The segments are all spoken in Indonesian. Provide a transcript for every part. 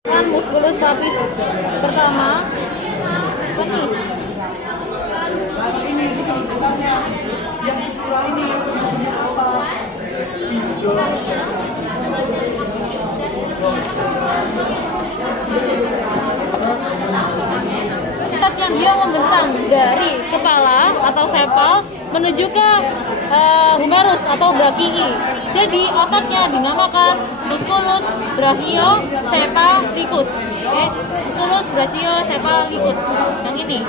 Kan muskulus lapis pertama apa nih? Ini bentukannya yang struktural ini fungsinya apa? Video. Otot yang dia membentang dari kepala atau sepal menuju ke humerus atau brachii. Jadi ototnya dinamakan musculus brachiocephalicus. Oke, musculus brachiocephalicus yang ini.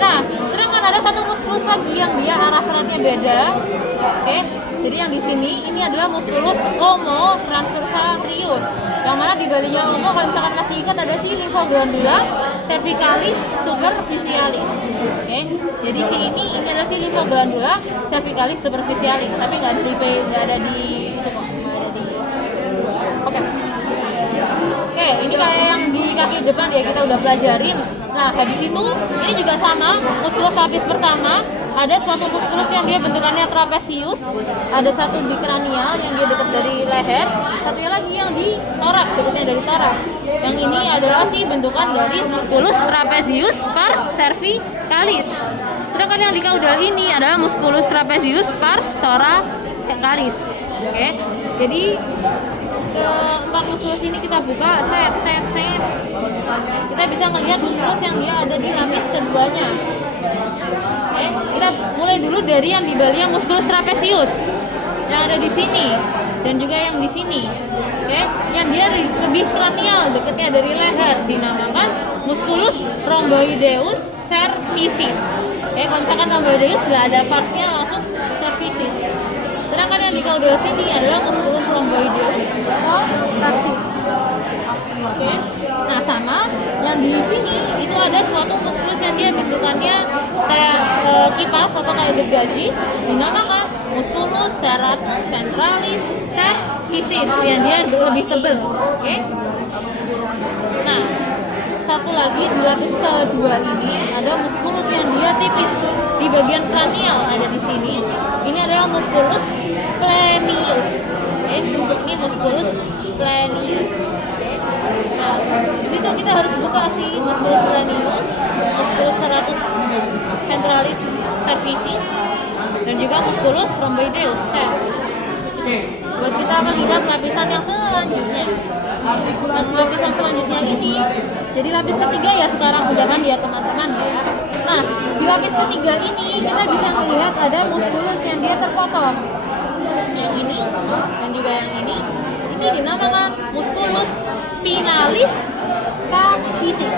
Nah, sedangkan ada satu musculus lagi yang dia arah seratnya beda. Oke, jadi yang di sini ini adalah musculus omotransversarius. Yang mana di balinya omo, kalau misalkan masih ingat, ada si lymphoglandula cervicalis superficialis. Oke, jadi si ini adalah si lymphoglandula cervicalis superficialis, tapi nggak ada di itu kok, nggak ada di. Oke, ini kayak yang di kaki depan ya, kita udah pelajarin. Nah, habis itu ini juga sama, musculus lapis pertama, ada suatu musculus yang dia bentukannya trapezius, ada satu di kranial yang dia dekat dari leher, satunya lagi yang di toraks, dekatnya dari toraks. Yang ini adalah si bentukan dari musculus trapezius pars cervicalis. Sedangkan yang di caudal ini adalah musculus trapezius pars thoracalis. Oke, jadi keempat musculus ini kita buka set. Kita bisa melihat musculus yang dia ada di lapis keduanya. Oke, kita mulai dulu dari yang di bawah musculus trapezius yang ada di sini dan juga yang di sini. Oke, yang dia lebih kranial, dekatnya dari leher, dinamakan musculus rhomboideus cervicis. Oke, kalau misalkan rhomboideus nggak ada parsnya, langsung cervicis. Sedangkan yang di caudal sini adalah musculus rhomboideus thoracis. Oke, nah sama yang di sini itu ada suatu musculus yang dia bentukannya kayak kipas atau kayak gergaji, dinamakan musculus serratus ventralis cervicis yang dia lebih tebal. Oke, nah satu lagi di lapis kedua ini ada musculus yang dia tipis di bagian kranial, ada di sini. Ini adalah musculus splenius. Oke, ini musculus splenius. Nah, di situ kita harus buka si musculus splenius, musculus serratus ventralis cervicis, dan juga musculus rhomboideus. Oke, buat kita akan lihat lapisan yang selanjutnya. Dan lapisan selanjutnya ini, jadi lapis ketiga ya sekarang udahan ya teman-teman ya. Nah, di lapis ketiga ini kita bisa melihat ada musculus yang dia terpotong. Yang ini dan juga yang ini dinamakan musculus spinalis capitis.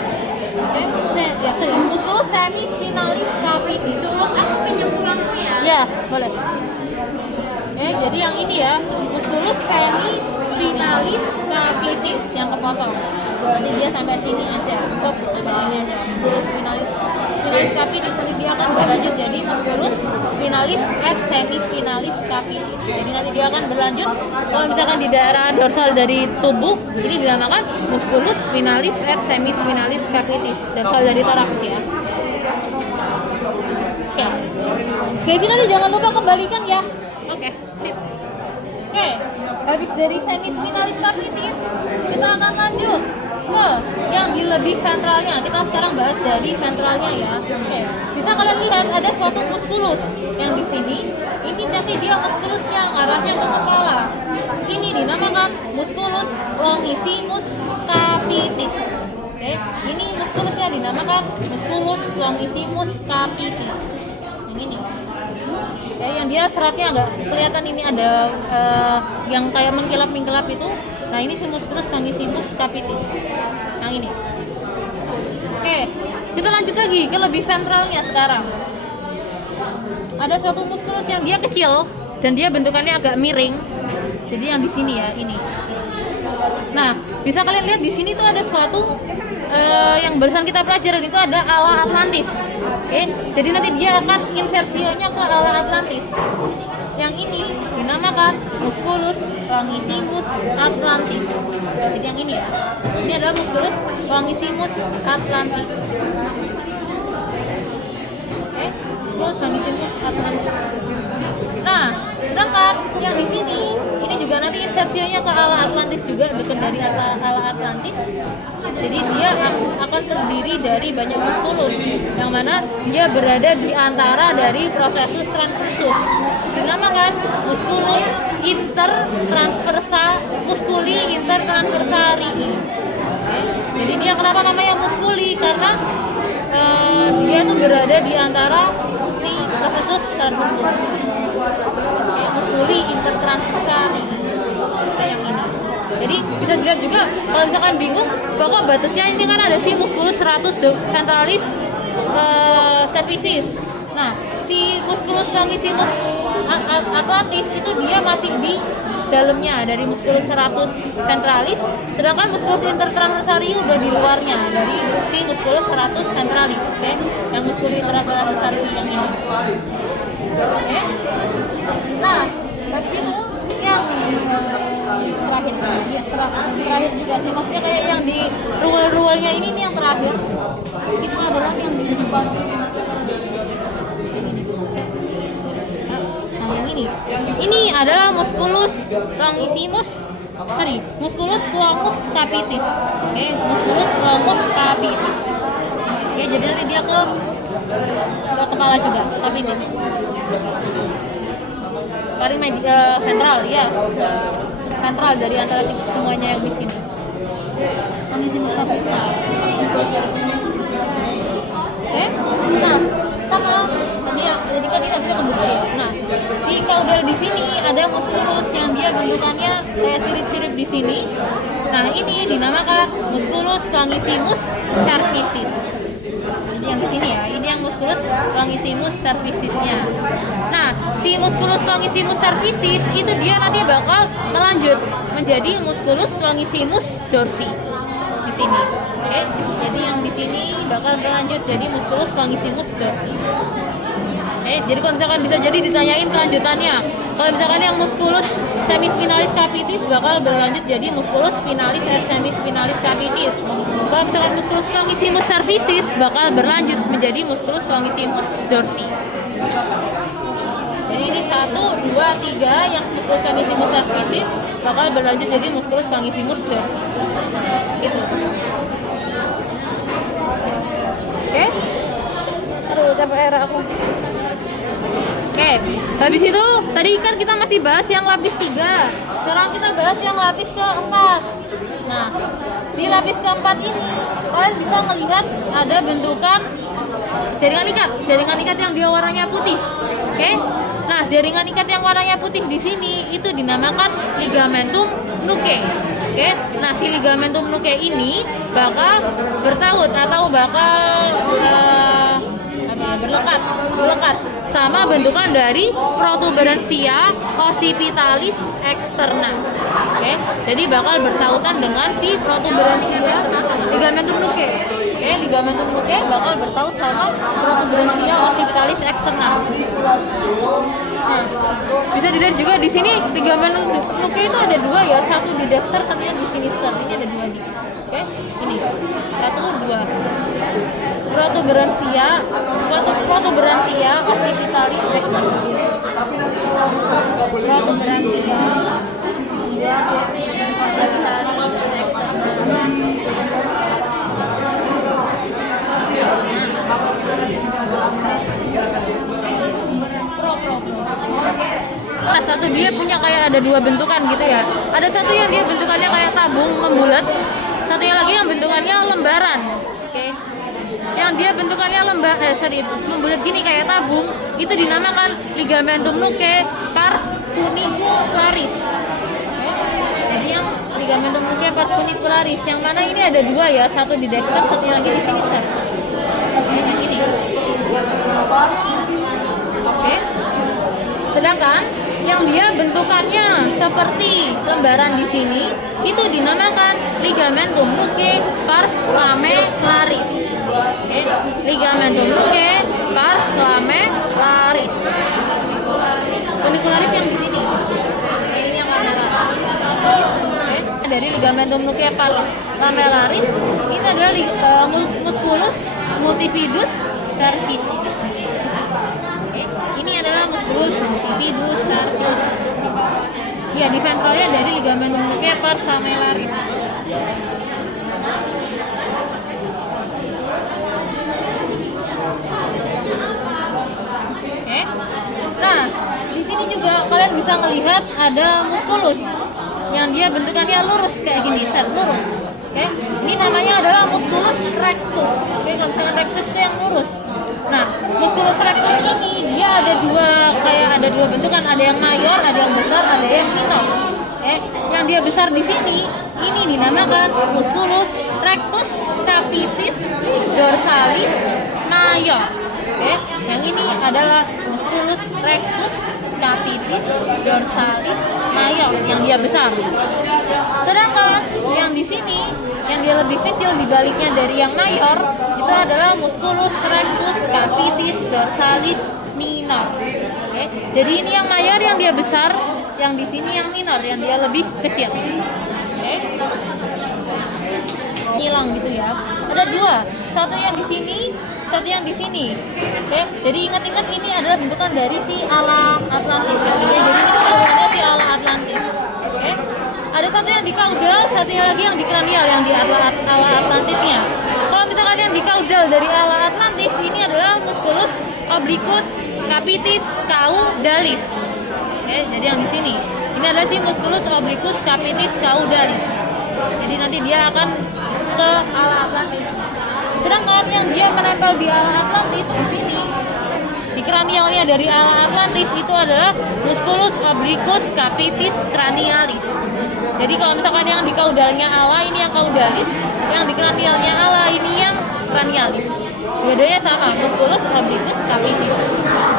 Oke, musculus semi spinalis capitis. Aku pinjam tulangmu ya. Ya, boleh. Jadi yang ini ya, musculus semi spinalis capitis yang kepotong. Nanti dia sampai sini aja, stop sampai sini aja. Musculus spinalis capitis, nanti dia akan berlanjut jadi musculus spinalis et semi spinalis capitis. Jadi nanti dia akan berlanjut kalau misalkan di daerah dorsal dari tubuh, ini dinamakan musculus spinalis et semi spinalis capitis, dorsal dari toraks ya. Oke. Jadi nanti jangan lupa kembalikan ya. Oke, sip. Oke, habis dari semi spinalis capitis, kita akan lanjut ke yang di lebih ventralnya. Kita sekarang bahas dari ventralnya ya. Oke, bisa kalian lihat ada suatu musculus yang di sini. Ini nanti dia musculus yang arahnya ke kepala. Ini dinamakan musculus longissimus capitis. Oke, ini musculusnya dinamakan musculus longissimus capitis. Yang ini. Oke, yang dia seratnya agak kelihatan, ini ada yang kayak mengkilap itu. Nah, ini si musculus longissimus capitis. Yang ini. Oke, kita lanjut lagi ke lebih ventralnya sekarang. Ada suatu musculus yang dia kecil dan dia bentukannya agak miring. Jadi yang di sini ya, ini. Nah, bisa kalian lihat di sini tuh ada suatu yang barusan kita pelajaran, itu ada ala atlantis. Oke, jadi nanti dia akan insersionya ke ala atlantis. Yang ini dinamakan musculus longissimus atlantis. Jadi yang ini ya, ini adalah musculus longissimus atlantis. Oke, musculus longissimus atlantis. Nah, sedangkan yang di sini ini juga nanti insersinya ke ala Atlantis juga, dekat dari ala Atlantis. Jadi dia akan terdiri dari banyak muskulus, yang mana dia berada di antara dari prosesus transversus. Dinamakan musculus muskuli intertransversarii. Jadi dia kenapa namanya muskuli? Karena dia itu berada di antara si prosesus transversus. Muskuli intertransversarii. Kayak yang ini. Jadi bisa dilihat juga kalau misalkan bingung bahwa batasnya ini kan ada si musculus serratus ventralis cervicis. Nah, si musculus longissimus atlantis itu dia masih di dalamnya dari musculus serratus ventralis, sedangkan musculus intertransversarii udah di luarnya dari si musculus serratus ventralis, oke? Yang musculus intertransversarii yang ini. Oke? Nah, dari situ yang terakhir juga sih, maksudnya kayak yang di rual-rualnya ini nih yang terakhir itu adalah yang di depan. Ini adalah musculus longus capitis. Oke, musculus longus capitis. Oke, jadi nanti dia ke kepala juga, capitis. Paling ventral, ya. Ventral dari antara semuanya yang di sini. Longissimus capitis. Oke. Nah, sama jadi kan ini bisa kebuka ya. Nah, di caudal di sini ada musculus yang dia bentukannya kayak sirip-sirip di sini. Nah, ini dinamakan musculus longissimus cervicis. Jadi yang di sini ya, ini yang musculus longissimus cervicisnya. Nah, si musculus longissimus cervicis itu dia nanti bakal melanjut menjadi musculus longissimus dorsi di sini. Oke, jadi yang di sini bakal berlanjut jadi musculus longissimus dorsi. Jadi kalau misalkan bisa jadi ditanyain kelanjutannya. Kalau misalkan yang musculus semispinalis capitis bakal berlanjut jadi musculus spinalis et semispinalis capitis. Kalau misalkan musculus longissimus cervicis bakal berlanjut menjadi musculus longissimus dorsi. Jadi ini 1, 2, 3 yang musculus longissimus cervicis bakal berlanjut jadi musculus longissimus dorsi. Gitu. Oke? Aduh, capek era aku. Oke, habis itu tadi kan kita masih bahas yang lapis 3. Sekarang kita bahas yang lapis keempat. Nah, di lapis keempat ini kalian bisa melihat ada bentukan jaringan ikat yang dia warnanya putih. Oke. Nah, jaringan ikat yang warnanya putih di sini itu dinamakan ligamentum nuchae. Oke. Nah, si ligamentum nuchae ini bakal bertaut atau bakal berlekat sama bentukan dari protuberansia occipitalis externa. Oke, jadi bakal bertautan dengan si protuberansia ligamentum nuchae. Oke, ligamentum nuchae bakal bertaut sama protuberansia occipitalis externa. Nah, bisa dilihat juga di sini ligamentum nuchae itu ada dua ya, satu di dexter, satunya di sinister. Ini ada dua nih. Oke, ini 1, 2. Protuberansia occipitalis externa. Protuberansia occipitalis externa. Nah, satu dia punya kayak ada dua bentukan gitu ya. Ada satu yang dia bentukannya kayak tabung membulat, satunya lagi yang bentukannya lembaran. Oke. Yang dia bentukannya membulat gini kayak tabung, itu dinamakan ligamentum nuchae pars funicularis. Jadi yang ligamentum nuchae pars funicularis yang mana ini ada dua ya, satu di dexter, satunya lagi di sinister. Yang ini. Oke. Sedangkan yang dia bentukannya seperti lembaran di sini itu dinamakan ligamentum nuchae pars lamellaris. Oke, ligamentum nuchae pars lamellaris. Funicularis yang di sini. Ini yang lamellaris. Oke, dari ligamentum nuchae pars lamellaris ini adalah musculus multifidus cervicis. Ini adalah musculus bifidus sarcus. Ya, di ventralnya dari ligamentum nuchae parsamellaris. Oke. Nah, di sini juga kalian bisa melihat ada musculus yang dia bentukannya lurus kayak gini, set lurus. Oke. Ini namanya adalah musculus rectus. Oke, kalau misalnya rectus itu yang lurus. Nah, musculus rectus ini dia ada dua bentukan, ada yang mayor, ada yang besar, ada yang minor. Yang dia besar di sini, ini dinamakan musculus rectus capitis dorsalis major. Yang ini adalah musculus rectus capitis dorsalis major yang dia besar. Sedangkan yang di sini, yang dia lebih kecil dibaliknya dari yang mayor, itu adalah musculus rectus capitis dorsalis minor. Jadi ini yang mayor yang dia besar, yang di sini yang minor yang dia lebih kecil. Ngilang gitu ya. Ada dua, satu yang di sini, satu yang di sini. Jadi ingat-ingat ini adalah bentukan dari si ala Atlantis. Jadi ini bentukannya si ala Atlantis. Ada satu yang di caudal, satu lagi yang di kranial, yang di ala Atlantisnya. Kalau misalkan yang di caudal dari ala Atlantis, ini adalah musculus obliquus capitis caudalis. Jadi yang di sini, ini adalah si musculus obliquus capitis caudalis. Jadi nanti dia akan ke ala Atlantis. Sedangkan yang dia menempel di ala Atlantis di sini, di kranialnya dari ala Atlantis itu adalah musculus obliquus capitis cranialis. Jadi kalau misalkan yang di caudalnya ala ini yang caudalis, yang di kranialnya ala ini yang cranialis. Bedanya sama, musculus obliquus capitis.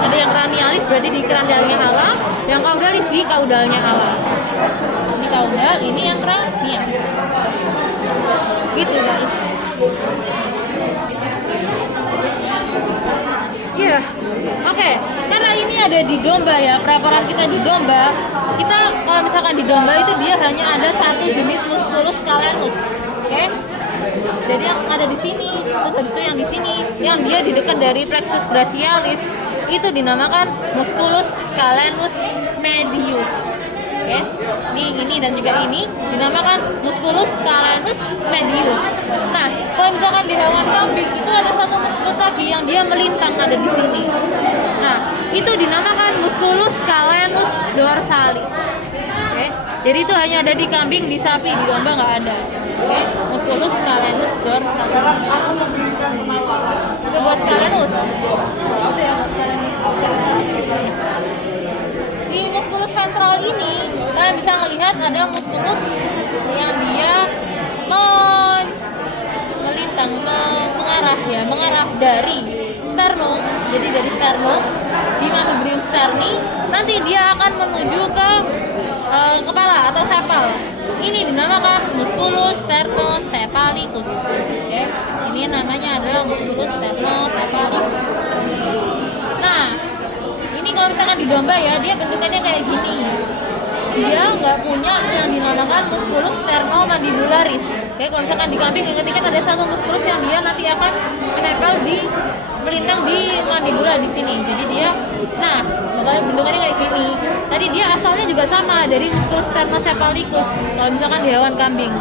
Ada yang cranialis berarti di kranialnya ala, yang caudalis di caudalnya ala. Ini caudal, ini yang cranial. Gitu guys. Iya. Oke, karena ini ada di domba ya, praporan kita di domba. Kita kalau misalkan di domba itu dia hanya ada satu jenis musculus calenus. Oke. Jadi yang ada di sini, terus habis itu yang di sini, yang dia di dekat dari plexus brachialis itu dinamakan musculus calenus medius. Oke. Ini dan juga ini dinamakan musculus calenus medius. Nah, kalau misalkan di hewan kambing itu ada satu musculus lagi yang dia melintang ada di sini. Nah, itu dinamakan musculus calenus dorsalis. Oke. Jadi itu hanya ada di kambing, di sapi, di domba nggak ada. Oke. Musculus calenus dorsalis. Itu buat calenus. Di musculus ventral ini kalian bisa melihat ada musculus yang dia melintang, mengarah dari sternum. Jadi dari sternum di manubrium sterni nanti dia akan menuju ke kepala atau sepal. Ini dinamakan musculus sternosepalicus. Oke. Ini namanya adalah musculus sternosepalicus. Nah, ini kalau misalkan di domba ya, dia bentukannya kayak gini. Dia nggak punya yang dinamakan musculus sternomandibularis. Oke, kalau misalkan di kambing ingat-ingat ada satu musculus yang dia nanti akan menempel di melintang di mandibula di sini. Jadi dia, nah, bentukannya kayak gini. Tadi dia asalnya juga sama dari musculus sternosepalicus. Kalau misalkan di hewan kambing.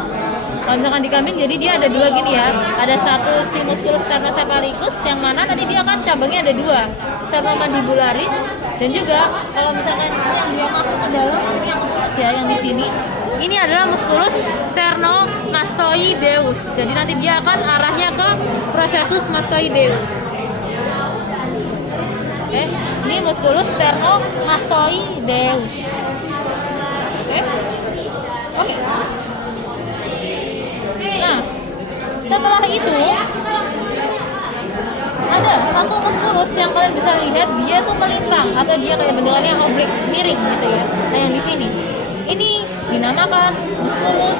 Kalau misalkan di kambing, jadi dia ada dua gini ya. Ada satu si musculus sternosepalicus yang mana tadi dia kan cabangnya ada dua, sternomandibularis dan juga kalau misalkan yang dia masuk ke dalam ini yang keputus ya, yang di sini. Ini adalah musculus sternomastoideus. Jadi nanti dia akan arahnya ke processus mastoideus. Oke, ini musculus sternomastoideus. Oke. Nah, setelah itu ada satu musculus yang kalian bisa lihat dia tuh melintang atau dia kayak bentukannya oblik miring gitu ya. Nah, yang di sini ini dinamakan musculus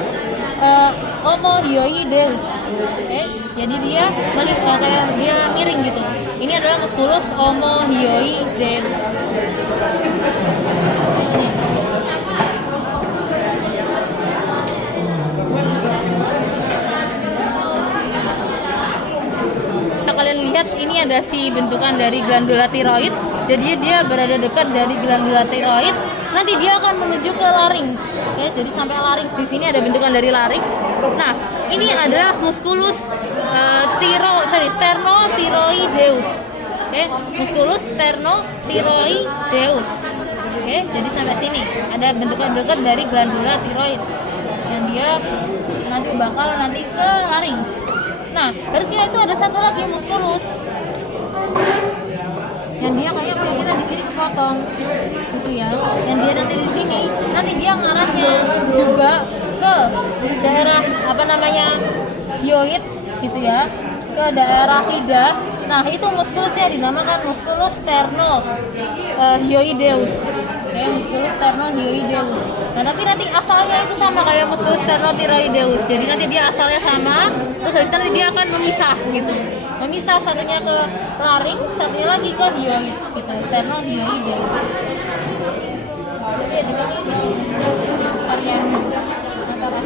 omohyoideus. Jadi dia kayak dia miring gitu. Ini adalah musculus omohyoideus. Ini. Kalian lihat ini ada si bentukan dari glandula tiroid jadi dia berada dekat dari glandula tiroid. Nanti dia akan menuju ke larynx. Oke, jadi sampai larynx. Di sini ada bentukan dari larynx. Nah, ini adalah musculus sternothyroideus. Oke, musculus sternothyroideus. Oke, jadi sampai sini ada bentukan dekat dari glandula tiroid yang dia nanti bakal ke larynx. Nah, harusnya itu ada satu lagi musculus yang dia kayak kita di sini kepotong gitu ya. Yang dia nanti di sini, nanti dia ngarahnya juga ke daerah hyoid gitu ya, ke daerah hida. Nah, itu muskulusnya dinamakan musculus sternohyoideus. Oke, musculus sternohyoideus. Nah, tapi nanti asalnya itu sama kayak musculus sternothyroideus. Jadi nanti dia asalnya sama, terus habis itu nanti dia akan memisah gitu. Memisah, satunya ke larynx, satunya lagi ke hyoid gitu, sternohyoideus. Oke, di sini variasi antara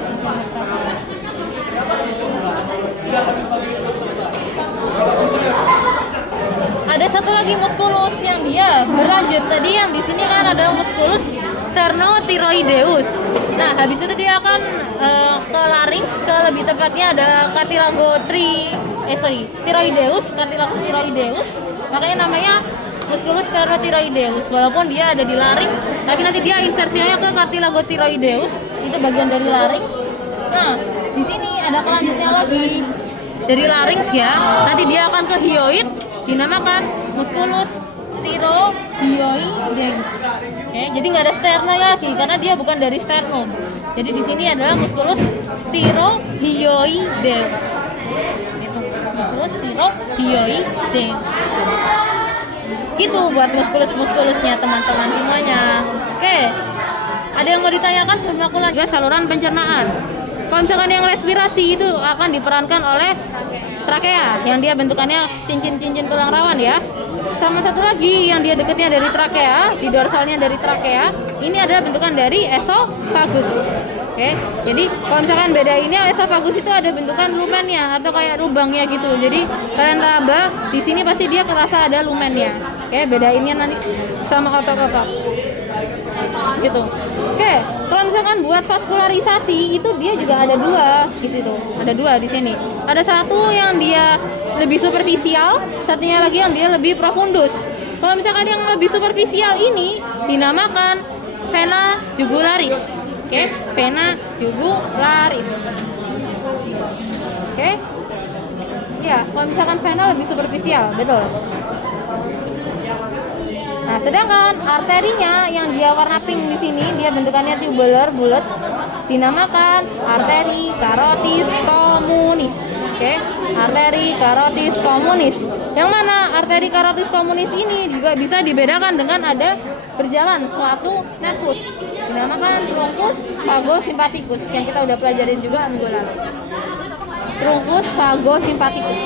ada satu lagi musculus yang dia berlanjut. Tadi yang di sini kan ada musculus sternothyroideus. Nah, habis itu dia akan ke larynx, ke lebih tepatnya ada thyroideus, cartilago thyroideus. Makanya namanya musculus sternothyroideus. Walaupun dia ada di larynx, tapi nanti dia insersinya ke cartilago thyroideus. Itu bagian dari larynx. Nah, di sini ada kelanjutnya lagi dari larynx ya. Nanti dia akan ke hyoid, dinamakan musculus thyrohyoideus. Oke, jadi nggak ada sterno lagi karena dia bukan dari sternum. Jadi di sini adalah musculus thyrohyoideus. Musculus thyrohyoideus. Gitu buat muskulus-muskulusnya teman-teman semuanya. Oke. Ada yang mau ditanyakan sebelum aku lanjut? Juga saluran pencernaan. Kalau misalkan yang respirasi itu akan diperankan oleh trakea, yang dia bentukannya cincin-cincin tulang rawan ya. Sama satu lagi yang dia dekatnya dari trakea, di dorsalnya dari trakea, ini adalah bentukan dari esofagus. Oke, jadi kalau misalkan beda ini, esofagus itu ada bentukan lumennya atau kayak lubangnya gitu. Jadi kalian raba di sini pasti dia kerasa ada lumennya. Oke, bedainnya nanti sama otot-otot. Gitu. Oke, kalau misalkan buat vaskularisasi itu dia juga ada dua di situ. Ada dua di sini. Ada satu yang dia lebih superficial, satunya lagi yang dia lebih profundus. Kalau misalkan yang lebih superficial ini dinamakan vena jugularis. Oke, vena jugularis. Oke. Ya, kalau misalkan vena lebih superficial, betul. Nah, sedangkan arterinya yang dia warna pink di sini, dia bentukannya tubular, bulat, dinamakan arteri carotis communis. Oke, arteri carotis communis. Yang mana arteri carotis communis ini juga bisa dibedakan dengan ada berjalan suatu nervus, dinamakan truncus vagosimpaticus yang kita udah pelajarin juga minggu lalu. Truncus vagosimpaticus.